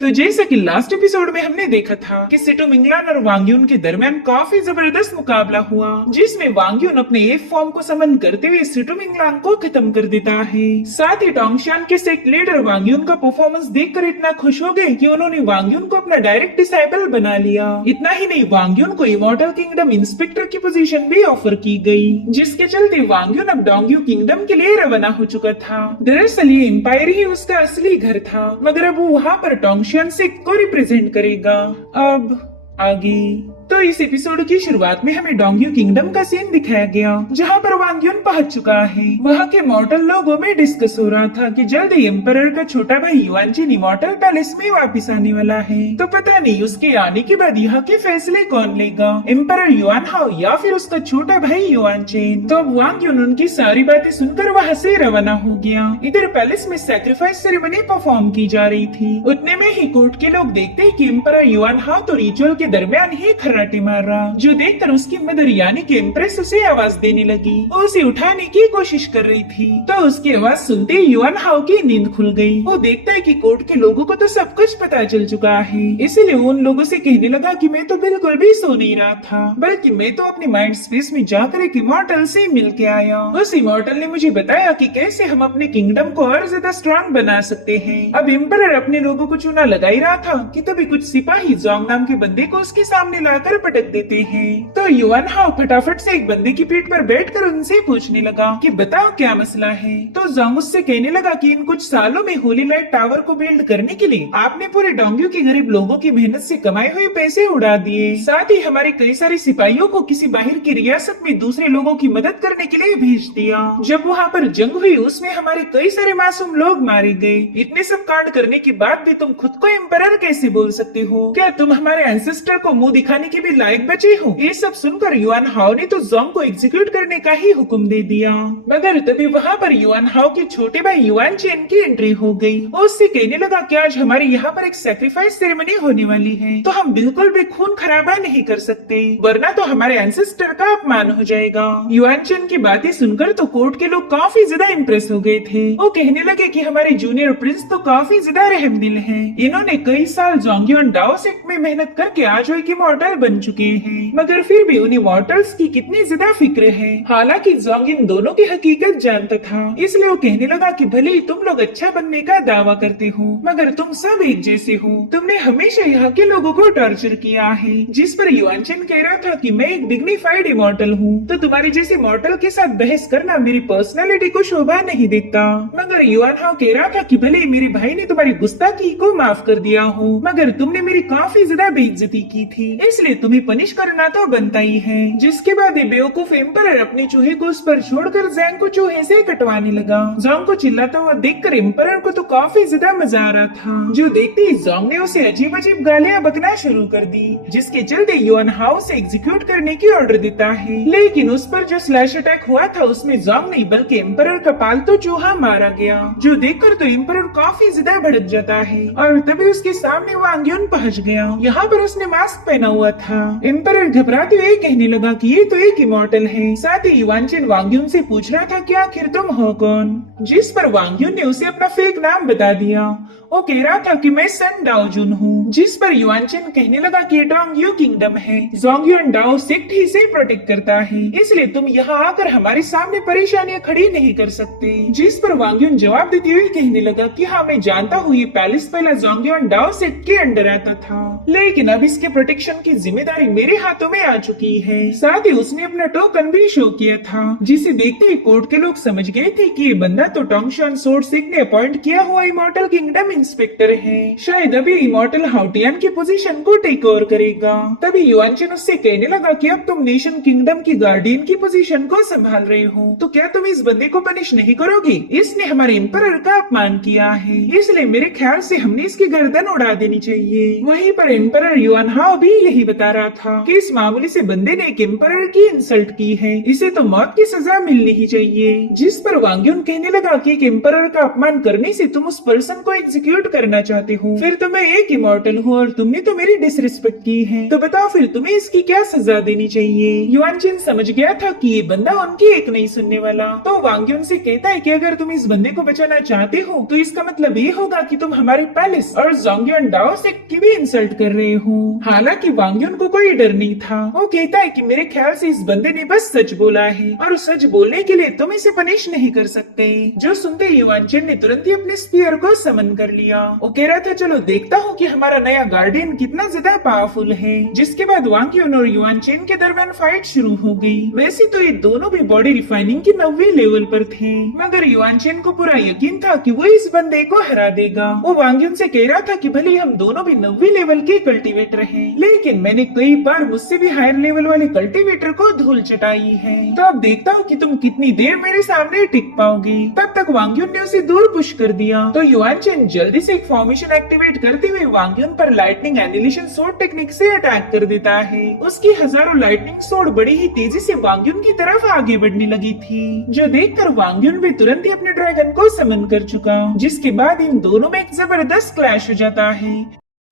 तो जैसा कि लास्ट एपिसोड में हमने देखा था कि सिटो मिंगलान और वांग यून के दरमियान काफी जबरदस्त मुकाबला हुआ, जिसमें वांग यून अपने एफ फॉर्म को समन करते हुए सिटो मिंगलान को खत्म कर देता है। साथ ही टोंगशियान के सेक्ट लीडर वांग यून का परफॉर्मेंस देखकर इतना खुश हो गए कि उन्होंने वांग यून को अपना डायरेक्ट डिसाइबल बना लिया। इतना ही नहीं, वांग यून को इमॉर्टल किंगडम इंस्पेक्टर की पोजीशन भी ऑफर की गई, जिसके चलते वांग यून अब डोंगयू किंगडम के लिए रवाना हो चुका था। दरअसल ये एम्पायर ही उसका असली घर था, मगर अब वो वहाँ पर टोंगशियान को रिप्रेजेंट करेगा। अब आगे तो इस एपिसोड की शुरुआत में हमें डोंगयू किंगडम का सीन दिखाया गया, जहाँ पर वांग यून पहुंच चुका है। वहाँ के मॉर्टल लोगों में डिस्कस हो रहा था कि जल्द ही एम्परर का छोटा भाई युआनचिन इमॉर्टल पैलेस में वापस आने वाला है। तो पता नहीं उसके आने के बाद यहाँ के फैसले कौन लेगा, एम्परर युआन हाओ या फिर उसका छोटा भाई युआनचिन। तो अब वांग यून उनकी सारी बातें सुनकर वहाँ से रवाना हो गया। इधर पैलेस में सैक्रिफाइस सेरेमनी परफॉर्म की जा रही थी। उतने में ही कोर्ट के लोग देखते ही कि एम्परर युआन हाओ तो रिचुअल के दरमियान ही खर्राटे मार रहा, जो देखकर उसकी मदर यानी कि एम्प्रेस उसे आवाज देने लगी। वो उसे उठाने की कोशिश कर रही थी, तो उसकी आवाज सुनते ही युआन हाओ की नींद खुल गई। वो देखता है कि कोर्ट के लोगों को तो सब कुछ पता चल चुका है, इसलिए उन लोगों से कहने लगा कि मैं तो बिल्कुल भी सो नहीं रहा था, बल्कि मैं तो अपने माइंड स्पेस में जाकर एक इमॉर्टल से मिल के आया। उस इमॉर्टल ने मुझे बताया कि कैसे हम अपने किंगडम को और ज्यादा स्ट्रॉन्ग बना सकते हैं। अब एम्परर अपने लोगों को चुना लगा ही रहा था कि तभी कुछ सिपाही जोंग नाम के बंदे को उसके सामने लाकर पटक देते हैं। तो युआन हाओ फटाफट से एक बंदे की पीठ पर बैठकर उनसे पूछने लगा कि बताओ क्या मसला है। तो जोंग उससे कहने लगा कि इन कुछ सालों में होली लाइट टावर को बिल्ड करने के लिए आपने पूरे डोंगयू के गरीब लोगों की मेहनत से कमाए हुए पैसे उड़ा दिए, साथ ही हमारे कई सारे सिपाहियों को किसी बाहर की रियासत में दूसरे लोगों की मदद करने के लिए भेज दिया। जब वहाँ पर जंग हुई उसमें हमारे कई सारे मासूम लोग मारे गए। इतने सब कांड करने के बाद भी तुम खुद को एम्परर कैसे बोल सकते हो? क्या तुम हमारे एंसेस्टर को मुंह दिखाने के भी लायक बचे हो? ये सब सुनकर युआन हाओ ने तो जोंग को एग्जीक्यूट करने का ही हुक्म दे दिया। मगर तभी वहाँ पर युआन हाओ के छोटे भाई युआनचेन की एंट्री हो गई। वो उससे कहने लगा कि आज हमारे यहाँ पर एक सैक्रिफाइस सेरेमनी होने वाली है, तो हम बिल्कुल भी खून खराबा नहीं कर सकते, वरना तो हमारे एंसेस्टर का अपमान हो जाएगा। युआनचेन की बातें सुनकर तो कोर्ट के लोग काफी ज्यादा इम्प्रेस हो गए थे। वो कहने लगे कि हमारे जूनियर प्रिंस तो काफी ज्यादा रहमदिल हैं। इन्होंने कई साल जोंगयुन डाओ सेक्ट में मेहनत करके आज वो एक इमॉर्टल बन चुके हैं, मगर फिर भी उन्हें इमॉर्टल्स की कितनी ज्यादा फिक्र है। हालांकि जोंग इन दोनों की हकीकत जानता था, इसलिए वो कहने लगा कि भले ही तुम लोग अच्छा बनने का दावा करते हो, मगर तुम सब एक जैसे हो। तुमने हमेशा यहाँ के लोगों को टॉर्चर किया है। जिस पर युआनचेन कह रहा था कि मैं एक डिग्निफाइड इमॉर्टल हूँ, तो तुम्हारे जैसे मॉर्टल के साथ बहस करना मेरी पर्सनालिटी को शोभा नहीं देता। मगर युआन हाओ कह रहा था कि भले ही मेरे भाई ने तुम्हारी गुस्ताखी को माफ कर दिया हो, मगर तुमने मेरी काफी ज्यादा बेइज्जती की थी, इसलिए तुम्हें पनिश करना तो बनता ही है। जिसके बाद ये बेवकूफ एम्परर अपने चूहे को उस पर छोड़कर जैंग को चूहे से कटवाने लगा। जोंग को चिल्लाता हुआ देखकर एम्परर को तो काफी ज्यादा मजा आ रहा था, जो देखते ही जोंग ने उसे अजीब अजीब गालियां बकना शुरू कर दी, जिसके चलते युआन हाओ से एग्जीक्यूट करने की ऑर्डर देता है। लेकिन उस पर जो स्लैश अटैक हुआ था उसमें जोंग नहीं बल्कि एम्परर का पालतू चूहा मारा गया, जो देखकर तो एम्परर काफी ज्यादा भड़क जाता है। और तभी उसके सामने वांग यून पहुंच गया। यहाँ पर उसने मास्क पहना हुआ था। एम्परर घबराते हुए कहने लगा कि ये तो एक इमॉर्टल है। साथ ही युआनचेन वांग यून से पूछ रहा था कि आखिर तुम हो कौन, जिस पर वांग यून ने उसे अपना फेक नाम बता दिया। वो कह रहा था कि मैं सन डाओ जुन हूँ, जिस पर युआनचेन कहने लगा कि डोंगयू किंगडम है, जोंगयुन डाओ सेक्ट ही से प्रोटेक्ट करता है, इसलिए तुम यहाँ आकर हमारे सामने परेशानियाँ खड़ी नहीं कर सकते। जिस पर वांग यून जवाब देते हुए कहने लगा कि हाँ मैं जानता हूँ ये पैलेस पहला जोंगयुन डाओ सेक्ट के अंडर आता था, लेकिन अब इसके प्रोटेक्शन की जिम्मेदारी मेरे हाथों में आ चुकी है। साथ ही उसने अपना टोकन भी शो किया था, जिसे देखते ही कोर्ट के लोग समझ गए थे कि ये बंदा तो टोंगशियान सोर्ड सेक्ट ने अपॉइंट किया हुआ इमॉर्टल किंगडम इंस्पेक्टर है। शायद अभी इमॉर्टल हाउटियान की पोजीशन को टेक ओवर करेगा। तभी युआनचेन उससे कहने लगा कि अब तुम नेशन किंगडम की गार्डियन की पोजीशन को संभाल रहे हो, तो क्या तुम इस बंदे को पनिश नहीं करोगे? इसने हमारे एम्परर का अपमान किया है, इसलिए मेरे ख्याल से हमने इसकी गर्दन उड़ा देनी चाहिए। वहीं पर एम्परर युआन हाओ भी यही बता रहा था कि इस मामूली से बंदे ने एक एम्परर की इंसल्ट की है, इसे तो मौत की सजा मिलनी ही चाहिए। जिस पर वांग युन कहने लगा कि एक एम्परर का अपमान करने से तुम उस पर्सन को एग्जीक्यूट करना चाहते हो, फिर तो मैं एक इमॉर्टल हूँ और तुमने तो मेरी डिसरिस्पेक्ट की है, तो बताओ फिर तुम्हें इसकी क्या सजा देनी चाहिए। युआन चिन समझ गया था कि ये बंदा उनकी एक नहीं सुनने वाला, तो वांग युन से कहता है कि अगर तुम इस बंदे को बचाना चाहते हो तो इसका मतलब ये होगा कि तुम हमारे पैलेस और जोंगयुन डाओ सेक्ट की भी इंसल्ट कर रहे हो। हालांकि वांग युन को कोई डर नहीं था, वो कहता है कि मेरे ख्याल से इस बंदे ने बस सच बोला है और सच बोलने के लिए तुम इसे पनिश नहीं कर सकते। जो सुनते ही युआन चिन ने तुरंत ही अपने स्पीयर को समन कर लिया। वो कह रहा था चलो देखता हूँ कि हमारा नया गार्डियन कितना ज्यादा पावरफुल है। जिसके बाद वांग युन और युआन चिन के दरमियान फाइट शुरू हो गई। वैसे तो ये दोनों भी बॉडी रिफाइनिंग की 9वीं लेवल पर थे, मगर युआन चिन को पूरा यकीन था कि वो इस बंदे को हरा देगा। वो वांग युन से कह रहा था कि भले हम दोनों भी 9वीं लेवल के कल्टीवेटर हैं, लेकिन मैंने कई बार मुझसे भी हायर लेवल वाले कल्टीवेटर को धूल चटाई है, तो अब देखता हूँ कि तुम कितनी देर मेरे सामने टिक पाओगे। तब तक वांग युन ने उसे दूर पुश कर दिया, तो युआन चिन जल्दी से एक फॉर्मेशन एक्टिवेट करते हुए वांग युन पर लाइटनिंग एनिलेशन सोर्ड टेक्निक से अटैक कर देता है। उसकी हजारों लाइटनिंग सोर्ड बड़ी ही तेजी से वांग युन की तरफ आगे बढ़ने लगी थी, जो देखकर वांग युन भी तुरंत ही अपने ड्रैगन को समन कर चुका, जिसके बाद इन दोनों में एक जबरदस्त क्लैश हो जाता है,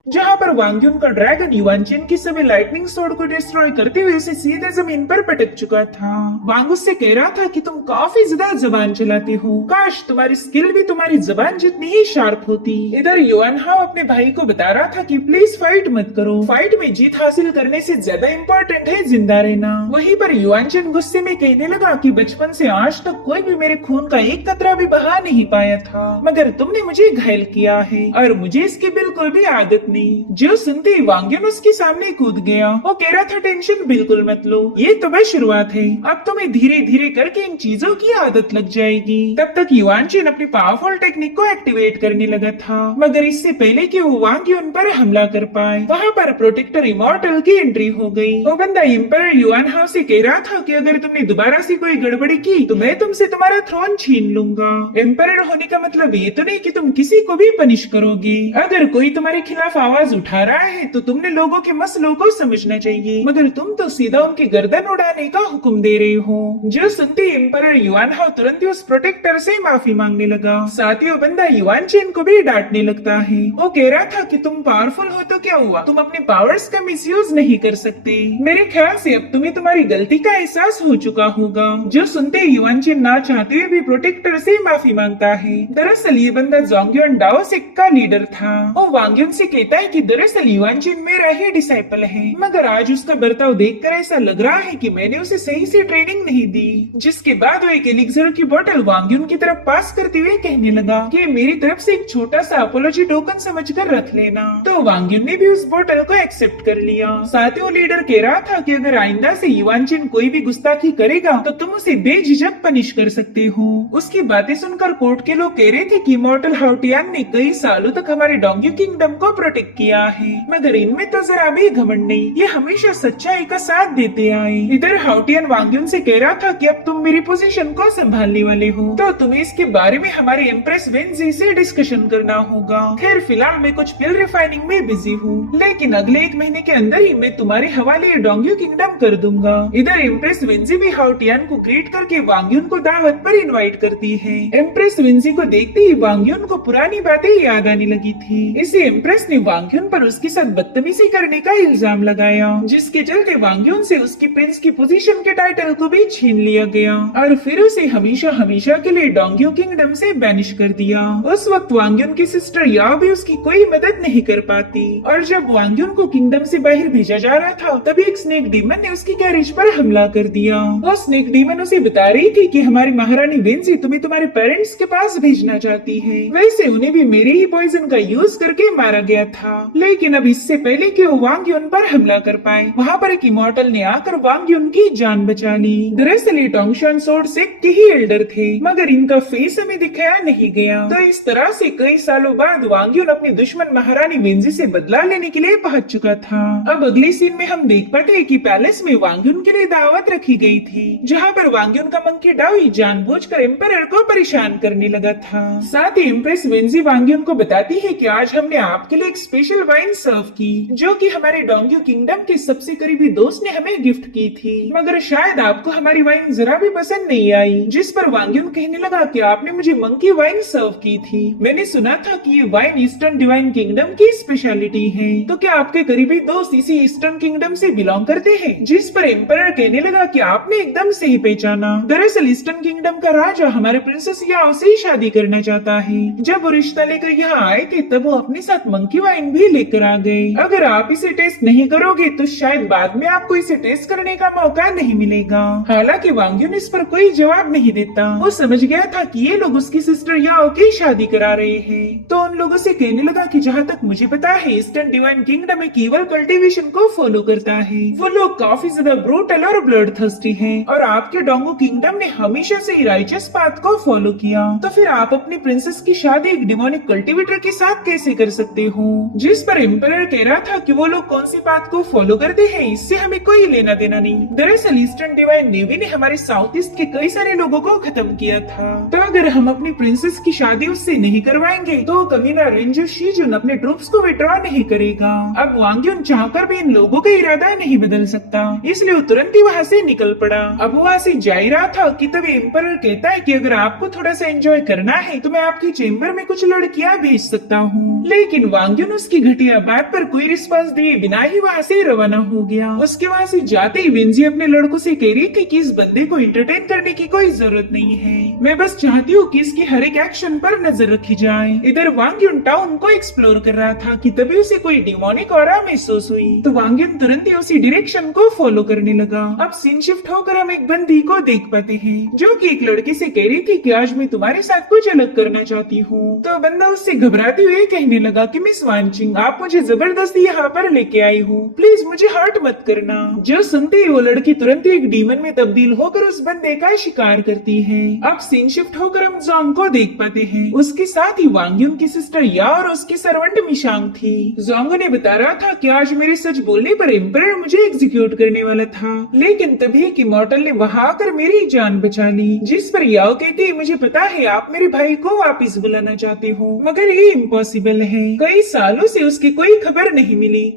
जहाँ पर वांग युन का ड्रैगन युआन चिन की सभी लाइटनिंग सोर्ड को डिस्ट्रॉय करते हुए उसे सीधे जमीन पर पटक चुका था। वांग उससे कह रहा था कि तुम काफी ज्यादा जबान चलाते हो, काश तुम्हारी स्किल भी तुम्हारी जबान जितनी ही शार्प होती। इधर युआन हाओ अपने भाई को बता रहा था कि प्लीज फाइट मत करो, फाइट में जीत हासिल करने से ज्यादा इम्पोर्टेंट है जिंदा रहना। वहीं पर युआन चिन गुस्से में कहने लगा कि बचपन से आज तक कोई भी मेरे खून का एक कतरा भी बहा नहीं पाया था, मगर तुमने मुझे घायल किया है और मुझे इसकी बिल्कुल भी आदत नहीं। जो सुनते ही वांग युन उसके सामने कूद गया। वो कह रहा था टेंशन बिल्कुल मत लो, ये तो बस शुरुआत है, अब तुम्हें धीरे धीरे करके इन चीजों की आदत लग जाएगी। तब तक युआन चिन अपनी पावरफुल टेक्निक को एक्टिवेट करने लगा था, मगर इससे पहले कि वो वांग युन पर हमला कर पाए, वहाँ पर प्रोटेक्टर इमॉर्टल की एंट्री हो गई। वो बंदा एम्परर युआन हाओ से कह रहा था कि अगर तुमने दोबारा से कोई गड़बड़ी की तो मैं तुमसे तुम्हारा थ्रोन छीन लूंगा। एम्परर होने का मतलब ये तो नहीं कि तुम किसी को भी पनिश करोगे, अगर कोई तुम्हारे खिलाफ आवाज उठा रहा है तो तुमने लोगों के मसलों को समझना चाहिए, मगर तुम तो सीधा उनकी गर्दन उड़ाने का हुक्म दे रहे हो। जो सुनते एम्परर युआन हाओ तुरंत ही उस प्रोटेक्टर से माफी मांगने लगा। साथ ही वो बंदा युआन चिन को भी डांटने लगता है। वो कह रहा था कि तुम पावरफुल हो तो क्या हुआ, तुम अपने पावर्स का मिसयूज नहीं कर सकते। मेरे ख्याल से अब तुम्हें तुम्हारी गलती का एहसास हो चुका होगा। जो सुनते युआन चिन ना चाहते हुए भी प्रोटेक्टर से माफी मांगता है। दरअसल ये बंदा जोंगयुन डाओ सेक्ट का लीडर था। वो वांग युन से कहता है कि दरअसल युआन चिन मेरा ही डिसाइपल है, मगर आज उसका बर्ताव देखकर ऐसा लग रहा है कि मैंने उसे सही से ट्रेनिंग नहीं दी। जिसके बाद वो एक एलिक्सर की बोतल वांग युन की तरफ पास करते हुए कहने लगा कि मेरी तरफ से एक छोटा सा अपोलॉजी टोकन समझकर रख लेना। तो वांग युन ने भी उस बोतल को एक्सेप्ट कर लिया। साथ ही वो लीडर कह रहा था कि अगर आइंदा से युआन चिन कोई भी गुस्ताखी करेगा तो तुम उसे बेझिझक पनिश कर सकते हो। उसकी बातें सुनकर कोर्ट के लोग कह रहे थे कि इमॉर्टल हाउटियान ने कई सालों तक हमारे डोंग्यू किंगडम को प्रोटेक्ट किया है, मगर इनमें तो जरा भी घमंड नहीं, ये हमेशा सच्चाई का साथ देते आए। इधर हाउटियन वांग युन से कह रहा था कि अब तुम मेरी पोजीशन को संभालने वाले हो, तो तुम्हें इसके बारे में हमारी एम्प्रेस वेंजी से डिस्कशन करना होगा। खैर फिलहाल मैं कुछ पिल रिफाइनिंग में बिजी हूँ, लेकिन अगले 1 महीने के अंदर ही मैं तुम्हारे हवाले डोंग्यू किंगडम कर दूंगा। इधर एम्प्रेस वेंजी भी हाउटियन को ग्रीट करके वांग युन को दावत पर इनवाइट करती है। एम्प्रेस वेंजी को देखते ही वांग युन को पुरानी बातें याद आने लगी थी। इसे एम्प्रेस ने वांग युन पर उसके साथ बदतमीजी करने का इल्जाम लगाया, जिसके चलते वांग युन से उसकी प्रिंस की पोजीशन के टाइटल को भी छीन लिया गया और फिर उसे हमेशा हमेशा के लिए डोंग्यू किंगडम से बैनिश कर दिया। उस वक्त वांग युन की सिस्टर याओ भी उसकी कोई मदद नहीं कर पाती और जब वांग युन को किंगडम से बाहर भेजा जा रहा था तभी एक स्नेक डीमन ने उसकी गैरेज पर हमला कर दिया। वो स्नेक डीमन उसे बता रही थी कि हमारी महारानी वेंजी तुम्हें तुम्हारे पेरेंट्स के पास भेजना चाहती है, वैसे उन्हें भी मेरे ही पॉइजन का यूज करके मारा गया था, लेकिन अब इससे पहले कि वो वांग युन पर हमला कर पाए वहाँ पर एक इमॉर्टल ने आकर वांग युन की जान बचा ली। दरअसल ये टोंगशान सोर्ड सेक्ट के ही एल्डर थे, मगर इनका फेस हमें दिखाया नहीं गया। तो इस तरह से कई सालों बाद वांग युन अपनी दुश्मन महारानी वेंजी से बदला लेने के लिए पहुंच चुका था। अब अगले सीन में हम देख पाते हैं कि पैलेस में वांग युन के लिए दावत रखी गई थी, जहाँ पर वांग युन का मंकी डाओई जानबूझकर एम्परर को परेशान करने लगा था। साथ ही एम्प्रेस वेंजी वांग युन को बताती है कि आज हमने आपके लिए एक स्पेशल वाइन सर्व की, जो कि हमारे डोंगियो किंगडम के सबसे करीबी दोस्त ने हमें गिफ्ट की थी। मगर शायद आपको हमारी वाइन जरा भी पसंद नहीं आई, जिस पर वांग्युन कहने लगा कि आपने मुझे मंकी वाइन सर्व की थी। मैंने सुना था कि ये वाइन ईस्टर्न डिवाइन किंगडम की स्पेशलिटी है, तो क्या आपके करीबी दोस्त इसी ईस्टर्न किंगडम से बिलोंग करते हैं? जिस पर एम्परर कहने लगा कि आपने एकदम सही पहचाना। दरअसल ईस्टर्न किंगडम का राजा हमारे प्रिंसेस याओ से शादी करना चाहता है। जब वो रिश्ता लेकर यहाँ आए थे तब वो अपने साथ मंकी वाइन भी लेकर आ गए। अगर आप इसे टेस्ट नहीं करोगे तो शायद बाद में आपको इसे टेस्ट करने का मौका नहीं मिलेगा। हालांकि वांग्युन इस पर कोई जवाब नहीं देता। वो समझ गया था कि ये लोग उसकी सिस्टर याओ की शादी करा रहे हैं, तो उन लोगों से कहने लगा कि जहाँ तक मुझे पता है ईस्टर्न डिवाइन किंगडम एक ईवल कल्टीवेशन को फॉलो करता है। वो लोग काफी ज्यादा ब्रूटल और ब्लड थर्स्टी हैं, और आपके डोंगो किंगडम ने हमेशा से ही राइचस पाथ को फॉलो किया। तो फिर आप अपनी प्रिंसेस की शादी एक डिमोनिक कल्टीवेटर के साथ कैसे कर सकते हो? जिस पर एम्परर कह रहा था कि वो लोग कौन सी पाथ को फॉलो करते हैं इससे हमें कोई लेना देना नहीं। दरअसल ईस्टर्न डिवाइन नेवी ने हमारे साउथ ईस्ट के कई सारे लोगों को खत्म किया था, तो अगर हम अपनी प्रिंसेस की शादी उससे नहीं करवाएंगे तो कमीना रेंजर शीजुन अपने ट्रूप्स को विड्रॉ नहीं करेगा। अब वांग्युन चाहकर भी इन लोगों का इरादा नहीं बदल सकता, इसलिए वो तुरंत ही वहाँ से निकल पड़ा। अब वहाँ से जा ही रहा था कि तभी एम्परर कहता है कि अगर आपको थोड़ा सा एंजॉय करना है तो मैं आपके चेम्बर में कुछ लड़कियां भेज सकता हूँ। लेकिन वांग्युन उसकी घटिया बात पर कोई रिस्पांस दिए बिना ही वहाँ से रवाना हो गया। उसके वहाँ से जाते ही विंजी अपने लड़कों से कह रही थी कि इस बंदे को एंटरटेन करने की कोई जरूरत नहीं है, मैं बस चाहती हूँ कि इसकी हर एक एक्शन पर नजर रखी जाए। इधर वांग्युन टाउन को एक्सप्लोर कर रहा था कि तभी उसे कोई डिमोनिक ऑरा महसूस हुई, तो वांग्युन तुरंत ही उसी डायरेक्शन को फॉलो करने लगा। अब सीन शिफ्ट होकर हम एक बंदी को देख पाते हैं जो कि एक लड़की से कह रही थी कि आज मैं तुम्हारे साथ कुछ अलग करना चाहती हूँ। तो बंदा उससे घबराते हुए कहने लगा कि मिस वानचिंग, आप मुझे जबरदस्ती यहाँ पर लेके आई हो, प्लीज मुझे हर्ट मत करना। जो सुनते ही वो लड़की तुरंत ही एक डीमन में तब्दील होकर उस बंदे का शिकार करती है। अब सीन शिफ्ट होकर हम जोंग को देख पाते हैं, उसके साथ ही वांग्युन की सिस्टर या और उसकी सर्वेंट मिशांग थी। जोंग ने बता रहा था कि आज मेरे सच बोलने पर एम्परर मुझे एग्जीक्यूट करने वाला था, लेकिन तभी एक इमॉर्टल ने वहां आकर मेरी जान बचा ली। जिस पर याओ कहती है, मुझे पता है आप मेरे भाई को वापस बुलाना चाहते हो, मगर ये इम्पॉसिबल है। कई सालों से उसकी कोई खबर नहीं मिली।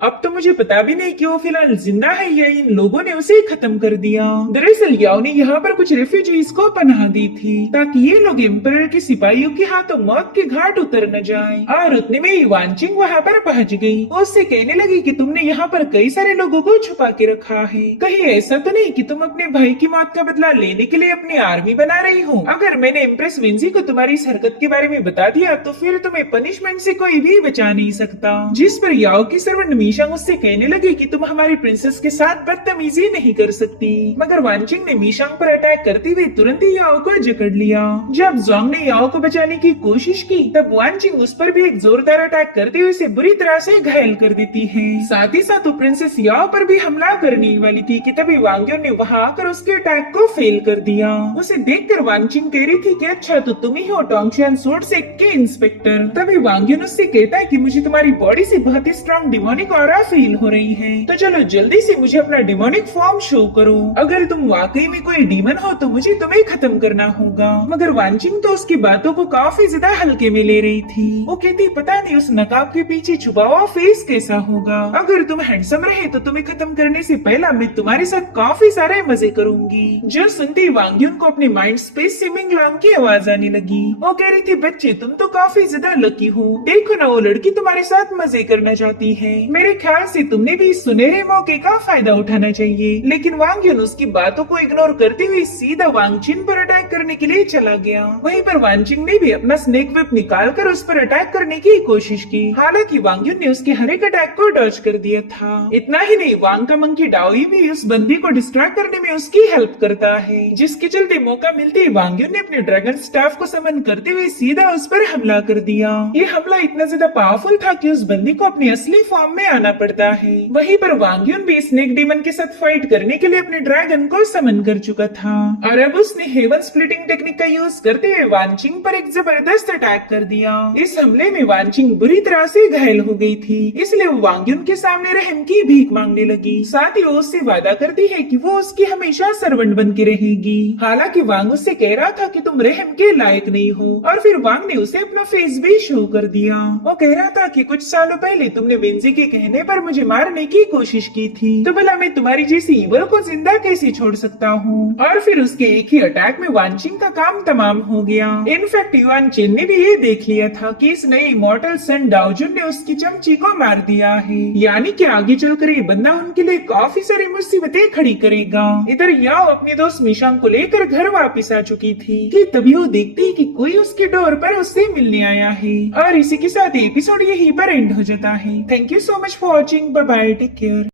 अब तो मुझे पता भी नहीं कि वो फिलहाल जिंदा है या इन लोगों ने उसे खत्म कर दिया। दरअसल याओ ने यहाँ पर कुछ रेफ्यूजीज को पनाह दी थी ताकि ये लोग एम्परर के सिपाहियों के हाथों मौत के घाट उतर न जाएं। और उतने में ही वानचिंग वहाँ पर पहुँच गई। वो उससे कहने लगी कि तुमने यहाँ पर कई सारे लोगों को छुपा के रखा है, कहीं ऐसा तो नहीं कि तुम अपने भाई की मौत का बदला लेने के लिए अपनी आर्मी बना रही हो? अगर मैंने इम्प्रेस विंजी को तुम्हारी इस हरकत के बारे में बता दिया तो फिर तुम्हें पनिशमेंट से कोई भी बचा नहीं सकता। जिस पर याओ की सर्वेंट मिशांग उससे कहने लगी कि तुम हमारी प्रिंसेस के साथ बदतमीजी नहीं कर सकती, मगर वानचिंग ने मिशांग पर अटैक करते हुए तुरंत ही याओ को जकड़ लिया। जब जोंग ने याओ को बचाने की कोशिश की तब वानचिंग उस पर भी एक जोरदार अटैक करते हुए उसे बुरी तरह से घायल कर देती है। साथ ही साथ वो प्रिंसेस याओ पर भी हमला करने वाली थी कि तभी वांग्युन ने वहां आकर उसके अटैक को फेल कर दिया। उसे देखकर वानचिंग कह रही थी कि अच्छा तो तुम ही हो टोंगशियान सोर्ड से के इंस्पेक्टर। तभी वांग्युन उससे कहता है कि मुझे तुम्हारी बॉडी से बहुत ही स्ट्रॉन्ग डिमोनिक ऑरा फील हो रही है, तो चलो जल्दी से मुझे अपना डिमोनिक फॉर्म शो करो। अगर तुम वाकई में कोई डीमन हो तो मुझे तुम्हें खत्म करना होगा। मगर वानचिंग तो उसकी बातों को काफी ज्यादा हल्के में ले रही थी। वो कहती पता नहीं उस नकाब के पीछे छुपा हुआ फेस कैसा होगा। अगर तुम हैंडसम रहे तो तुम्हें खत्म करने से पहला मैं तुम्हारे साथ काफी सारे मजे करूंगी। जो सुनती वांग्युन को अपने माइंड स्पेस से मिंगलांग की आवाज आने लगी। वो कह रही थी बच्चे तुम तो काफी ज्यादा लकी हो, देखो ना वो लड़की तुम्हारे साथ मजे करना चाहती है। मेरे ख्याल से तुमने भी इस सुनहरे मौके का फायदा उठाना चाहिए। लेकिन वांग्युन उसकी बातों को इग्नोर करते हुए सीधा वांगचिन पर अटैक करने के लिए चला गया। वहीं पर वानचिंग ने भी अपना स्नेक विप निकालकर उस पर अटैक करने की कोशिश की। हालांकि वांग्युन ने उसके हर एक अटैक को डॉज कर दिया था। इतना ही नहीं, वांग का मंकी डाओई भी उस बंदी को डिस्ट्रैक्ट करने में उसकी हेल्प करता है, जिसके चलते मौका मिलते ही वांग्युन ने अपने ड्रैगन स्टाफ को समन करते हुए सीधा उस पर हमला कर दिया। ये हमला इतना ज्यादा पावरफुल था कि उस बंदी को अपनी असली फॉर्म में आना पड़ता है। वहीं पर वांग यून भी स्नेक डीमन के साथ फाइट करने के लिए अपने ड्रैगन को समन कर चुका था और अब उसने हेवन स्प्लिटिंग टेक्निक का यूज करते हुए वानचिंग पर एक जबरदस्त अटैक कर दिया। इस हमले में वानचिंग बुरी तरह से घायल हो गई थी, इसलिए वो वांग यून के सामने रहम की भीख मांगने लगी। साथ ही वो उससे वादा करती है कि वो उसकी हमेशा सर्वेंट बन के रहेगी। हालांकि वांग उससे कह रहा था कि तुम रहम के लायक नहीं हो और फिर वांग ने उसे अपना फेस भी शो कर दिया। वो कह रहा था कि कुछ सालों पहले तुमने वेंजी के कहने पर मुझे मारने की कोशिश की थी, तो भला मैं तुम्हारी जैसी ईवल को जिंदा कैसे छोड़ सकता हूँ। और फिर उसके एक ही अटैक में वानचिंग का काम तमाम हो गया। इनफैक्ट युआन चेन ने भी ये देख लिया था कि इस नए इमॉर्टल सन डाओजुन ने उसकी चमची को मार दिया है, यानी कि आगे चलकर ये बंदा उनके लिए काफी सारी मुसीबतें खड़ी करेगा। इधर याओ अपने दोस्त मिशांग को लेकर घर वापस आ चुकी थी कि तभी वो देखती कि कोई उसके डोर पर उससे मिलने आया है। और इसी के साथ एपिसोड यहीं पर एंड हो जाता है। Thank you so much for watching. Bye bye, take care.